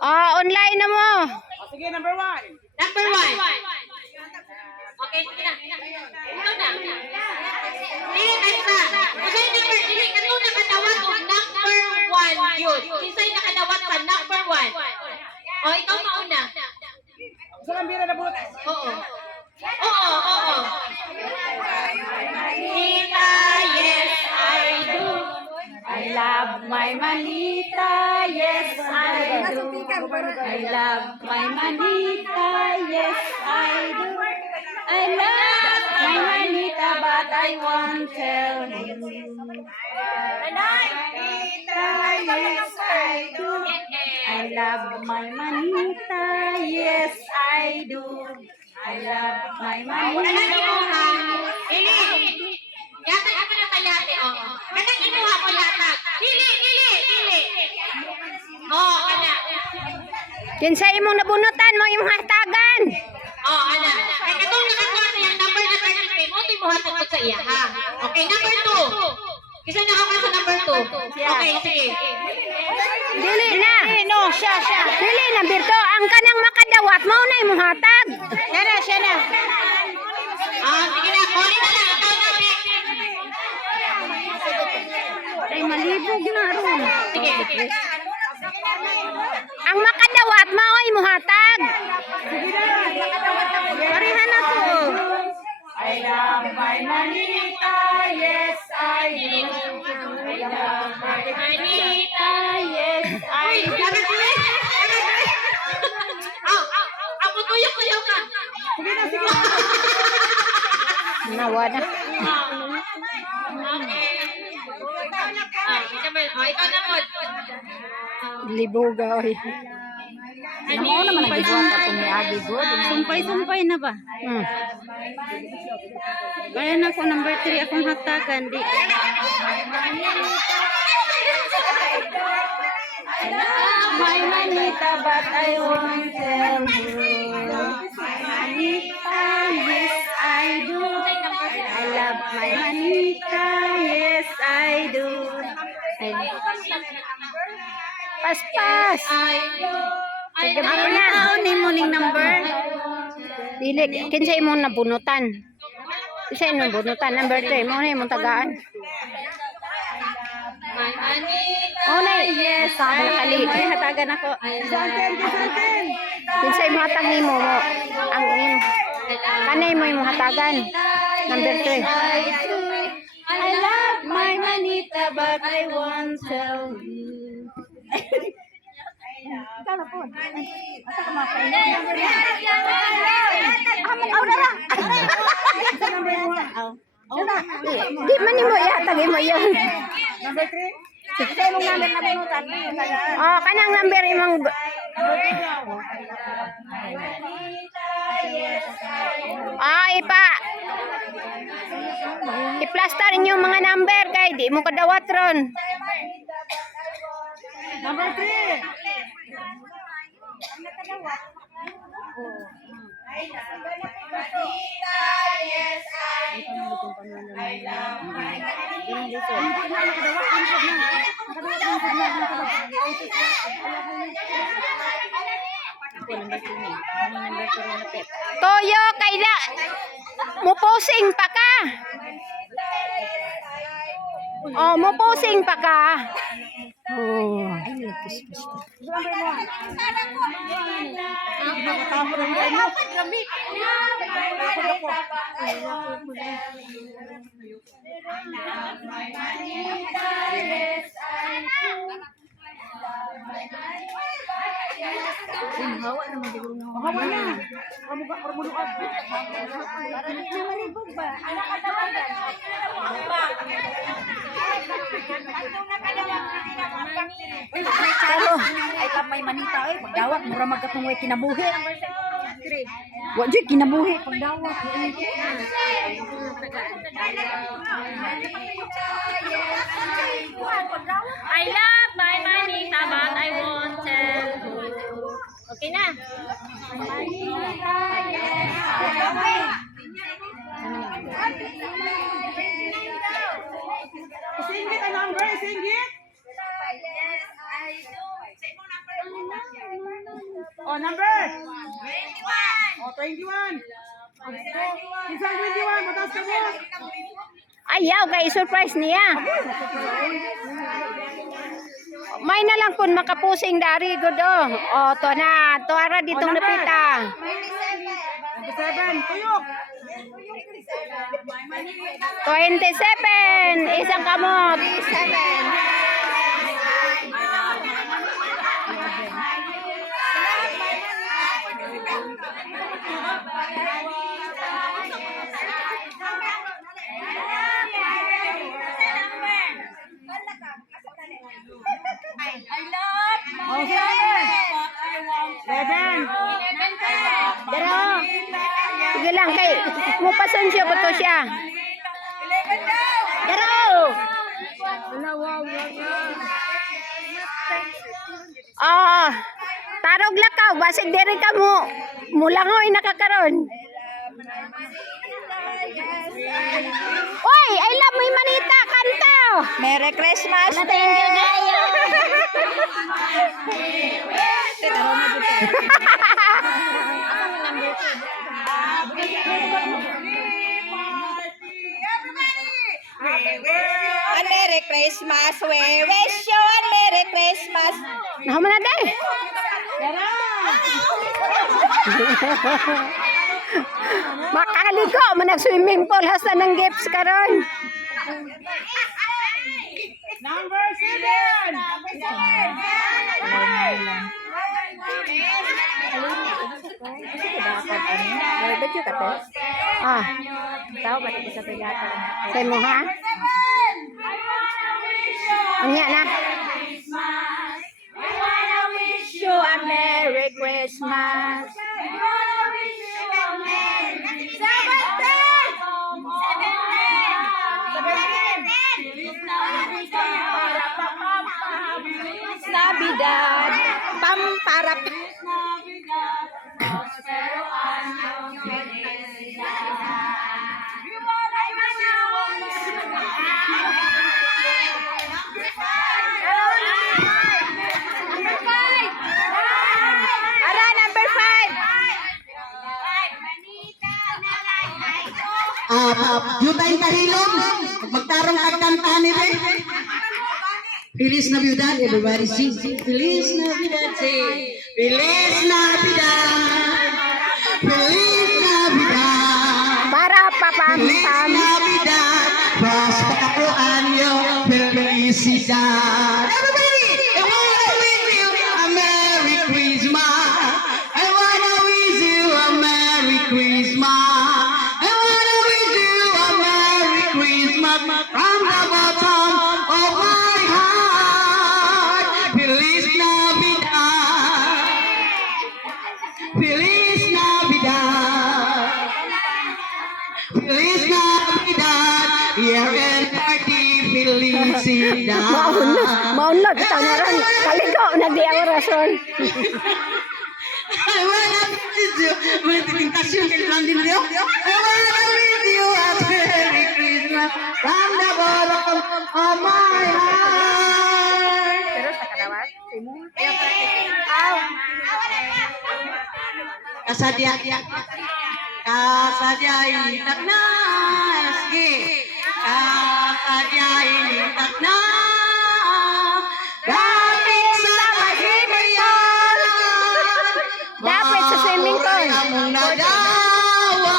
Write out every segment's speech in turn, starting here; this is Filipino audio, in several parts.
Online na mo. Sige, number 1. Number 1. Okay, sige na. Ito na. Dili na. Usay number, dili ka ito nakadawat o number 1 yun. Usay nakadawat sa number 1. O, ikaw mauna. Sa lambira na bulot. Oo. Oo. Manita, yes, I do. I love my manita, yes I do. I love my manita, yes I do. I love my manita, but I won't tell you. Manita, yes I do. I love my manita, yes I do. I love my Kanang manita. inuha. Ili. Yatag ako na kayate, o. Kanang inuha ko yatag. Ili. Oo, ana. Kinsa imong nabunutan mo imong hatagan. Oo, ana. Ay, katong nakakuha sa yung number na 30, mo ito'y buhatag ko sa iya, ha? Okay, number 2. Kisa nakakuha sa number 2. Okay, sige. Dili na. No, siya. Dili na birto ang kanang makadawat mo na imong hatag. Siya na. Sige na, kunin na lang. Ikaw na, Vic. Ay malibog na ron. Sige. Ang makadawat mo imong hatag. Parihan na ko. I love my manita, yes I do. I love my manita, yes I do. Ako tuyok ka. Sige. Nawa na. Ikaw na po. Libuga oy. Namo naman nagibuhat ako ni Agi God. Sumpay na ba? Kaya na ko number 3 akong hatagan. Di. My manita, but I won't tell you. Manita, yes I do. I love my manita, yes I do. Paspas. Sige Ako na. na taon ni mo ning number. Dili, kinsa imong nabunutan? Isa imong bunutan, number 3, mo na imong tagaan. Oh na, yes, Ay, hatagan ako. kinsa imong hatag nimo mo? Ang imong kanay mo imong hatagan. Number 3. I love my manita but I won't tell you. Di man nimo ihatag mo yon. Number 3. Oh, kanang number imong i-plaster inyo mga number kay di mo kadawat ron. Number 3. Toyo kay na mo posing pa ka. Oh, mo posing pa ka. Oh. Hawa na. Ramuluan. Pero Ay kamay manita ay pagdawat mura magkatungoy kinabuhi. wa jud kinabuhi pagdawat. I love my manita but I won't tell you. Okay na. Singgit ang number, singgit. Yes, I do. Say mo number 1. number. 21. Isang 21. Mataas ka mo. Ayaw, kay surprise niya. May na lang kun makapusing dari good oh. Oh, to na. Tuara ditong napita. 27. Tuyok. 27. Isang kamot. 11. Daro. Sige lang kay mupason siya ba to siya? Daro. Ah, tarog lakaw basig diri ka mo. Mulangoy nakakaron. Oy, I love my manita kanta. Merry Christmas. Thank you gayo. A Merry Christmas, we wish you a Merry Christmas. Naman na day. Makaligo man nag-swimming pool hasta ng gifts karon. Number 7. Ah. Tao ba ito sa pagata? Say mo ha? Anya na. Wish you a Merry Christmas. Navidad, pamparap. Ara, number 5. Yutay kahilom. Magtarong kagkantahan ni Be. Feliz Navidad, everybody sing. Feliz Navidad, sing. Feliz Navidad. Feliz Navidad. Para papam Feliz pam. Navidad. Prospero po año. Felicidad. Everybody, I wanna wish you a Merry Christmas. I wanna wish you a Merry Christmas. I wanna wish you a Merry Christmas from the bottom of my heart. Feliz Navidad. Feliz Navidad. Feliz Navidad. Year and party. Felicidad. Maunod ito na ron. Kaligo na di ang rason. I wanna wish you. May titingkasyon kayo lang din niyo. I wanna wish you a Merry Christmas from the bottom of my heart. Pero sa kalawat, simo. Kasadya. Kasadya itak na. Sige. Kasadya itak na. Dapit sa kahimayan. Dapat sa swimming pool. Among nadawa.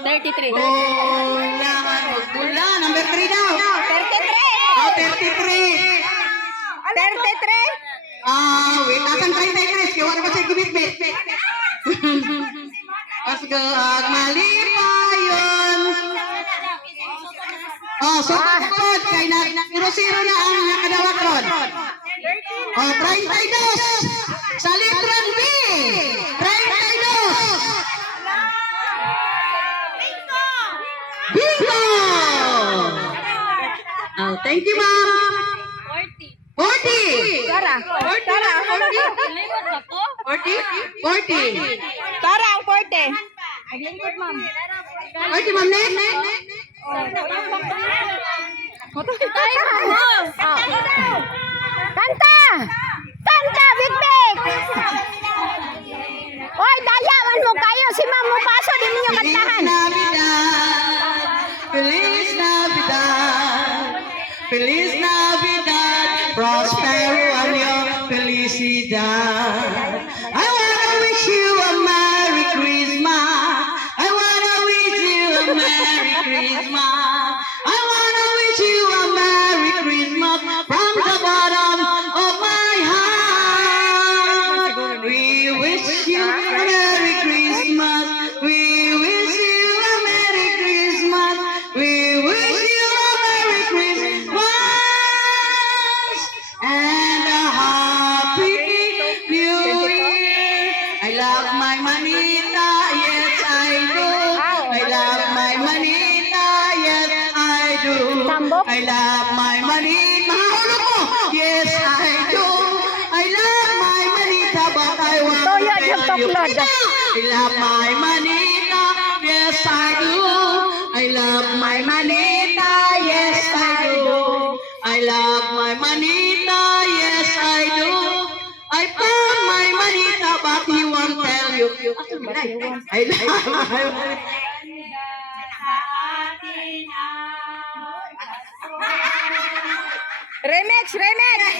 33. Bula, number 3 daw. 33. Oh, 33. 33. Wait, asan 33? Kaya wala pa siya gumit-bit. Asgag malipayon. So pagkod, kay nag-0-0 na ang nakadawat ron. 32. Sa litran B. 32. Bingo! Thank you, ma'am. 40. Tara. 40. Tara ang 40. Naglingkod, ma'am. 40, ma'am, ne? Tayo mo. Kanta Feliz Navidad, prospero año, felicidad. I wanna wish you a Merry Christmas. I wanna wish you a Merry Christmas. I wanna wish you a Merry Christmas from the bottom of my heart. We wish you a Merry Christmas. We wish you a Merry Christmas. We wish you a Merry Christmas and a Happy New Year. I love my manita, yes I do. I love my manita, yes I do. Tambok. I love my manita, yes I do. I love my manita, but I want to Toyo yung tell you. tuklod. I love my manita, yes I do. I love my manita, yes I do. I love my manita, yes I do. I found my manita, but he won't tell you. I love my manita. Remix, remix.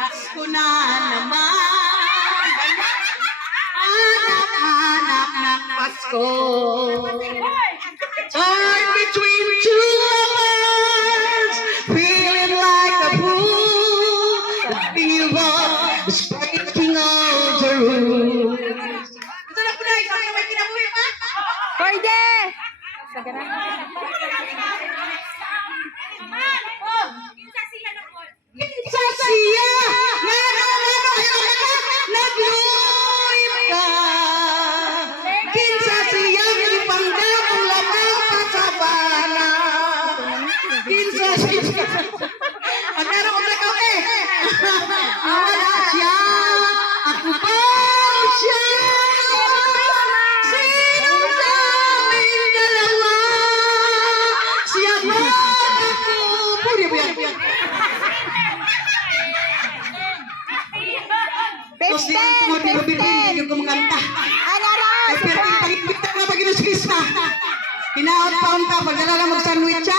Pasko na naman, anak-anak ng Pasko. Torn between two lovers, feeling like a fool. The fever is breaking all the rules. Ito na po na, isang kamay kinabuhi pa. Pwede. Kinsa siya, nagluhip ka. Kinsa siya, ipanggal ang lamang pa sa bana. Kinsa siya. Pagkaro ko na kape. Wala siya, ako pa siya. Sino sa amin dalawa? Siya ba ako? Puri mo yan. Kasi ang mga pinabibigyan yung kumanganta. Ano raw? Ay, pero pagpagpagpagpag na pag inuskis na. Hinaot-paon ka, pag nalala mag-sandwich siya.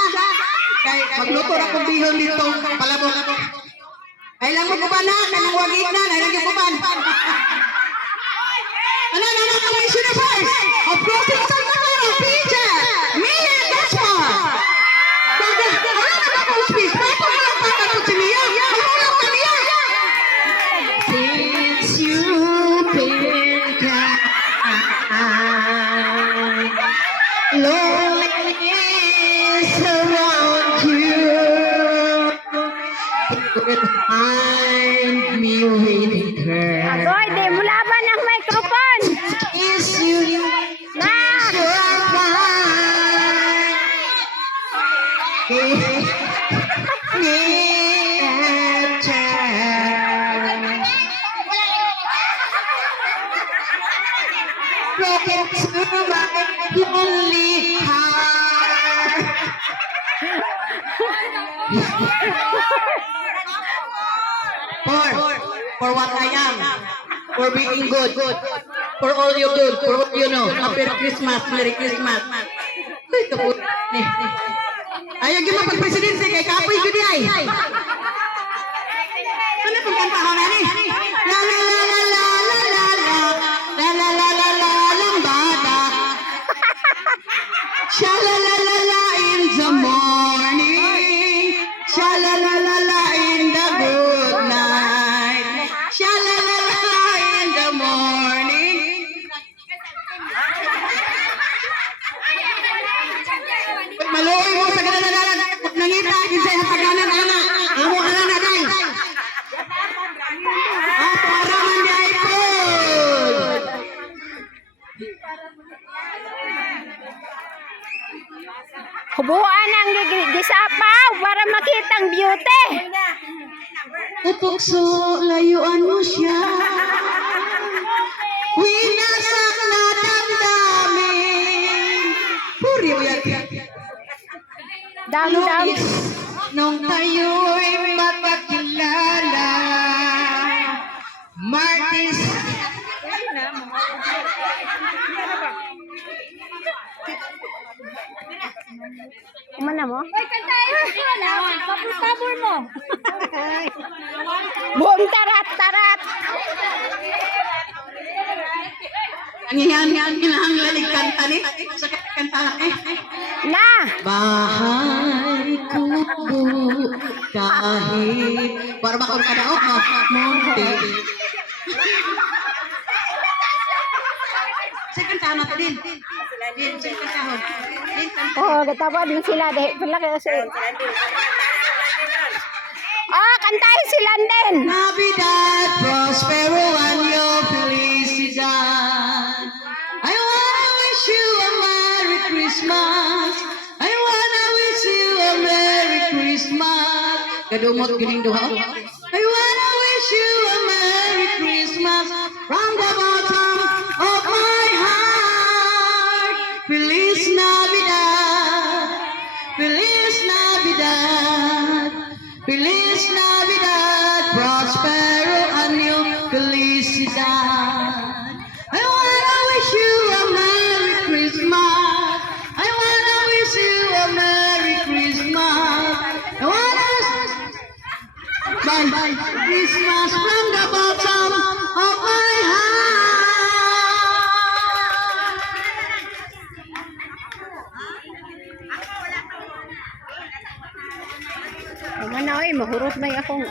Kaya magluto na kong bihon dito, palabok. Ay lang mo kuban na, kanang wagit na, ay lang yung kuban. Ano, commissioner first. Of course, it's Santa Clara, Peter. Me and that's one. Ano na ba speech? Paano mo lang patanong si Mia? Ano lang ka Mia? Since you've been gone, loneliness around you couldn't find me waiting her. Agoy, di mo laban ang microphone. Is you Na. you're fine. Broken to my lonely heart. For what I am, for being good, for all you good, for what you know. Happy Christmas, Merry Christmas. Ay, kaput. Ay, yung mapag-presidency kay Kapoy Judy ay. Ano pong kantahan na ni? La la la la la la la la la la la la la lambada. Sha la la la la in the morning. Sha la la la la in the good night. Sha la la la la in the morning. Maluoy mo sa galadalan. Nangita, kinsay ang pagkanan ana. Amo ala na day. Para man day po. Hubuan ang gisapaw para makitang beauty. Upukso, layuan mo siya. Winasak na damdamin. Puri mo yan. Dam. Nung tayo'y magkakilala, Martin guys. Kumana mo? Ay, kantayin mo na. Sabor mo. Buong tarat-tarat. Ang iyan kinahanglan kanta ni. Sa kanta eh. Na! Bahay kubo kahit para bakor ka daw monte. Second tahun natin din. Din second tahun. Din Oh, gatawa din sila. Dahil pala kayo sa... Ah, kantahin sila din. Navidad, Prospero año, felicidad. I wanna wish you a Merry Christmas. I wanna wish you a Merry Christmas. Kadumot gining duha. I wanna wish you a Merry Christmas from the bottom of my heart. Feliz Navidad. Feliz Navidad. Feliz Navidad, Prospero año, felicidad. I wanna wish you a Merry Christmas. I wanna wish you a Merry Christmas. I wanna bye Christmas from the bottom of my heart. Kumana, oy, mahurot may akong